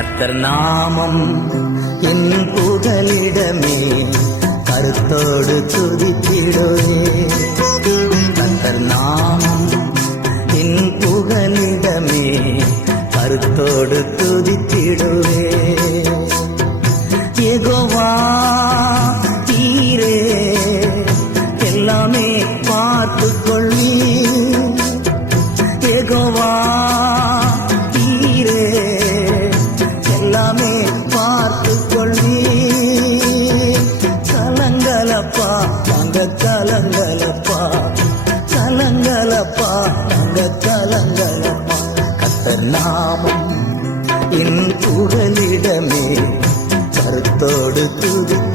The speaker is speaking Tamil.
கர்த்தர் நாமம் என் புகலிடமே, கருத்தோடு துதித்திடுவே. கர்த்தர் நாமம் என் புகலிடமே, கருத்தோடு துதித்திடுவே. யெகோவா தீரே எல்லாமே பார்த்துக் கொள்வி. யெகோவா தீரே எல்லாமே பார்த்துக் கொள்வி. கலங்கலப்பா அங்க கலங்கலப்பா, கலங்கலப்பா அங்க கலங்கலப்பா. கர்த்தர் நாமம் என் புகலிடமே, கருத்தோடு துதி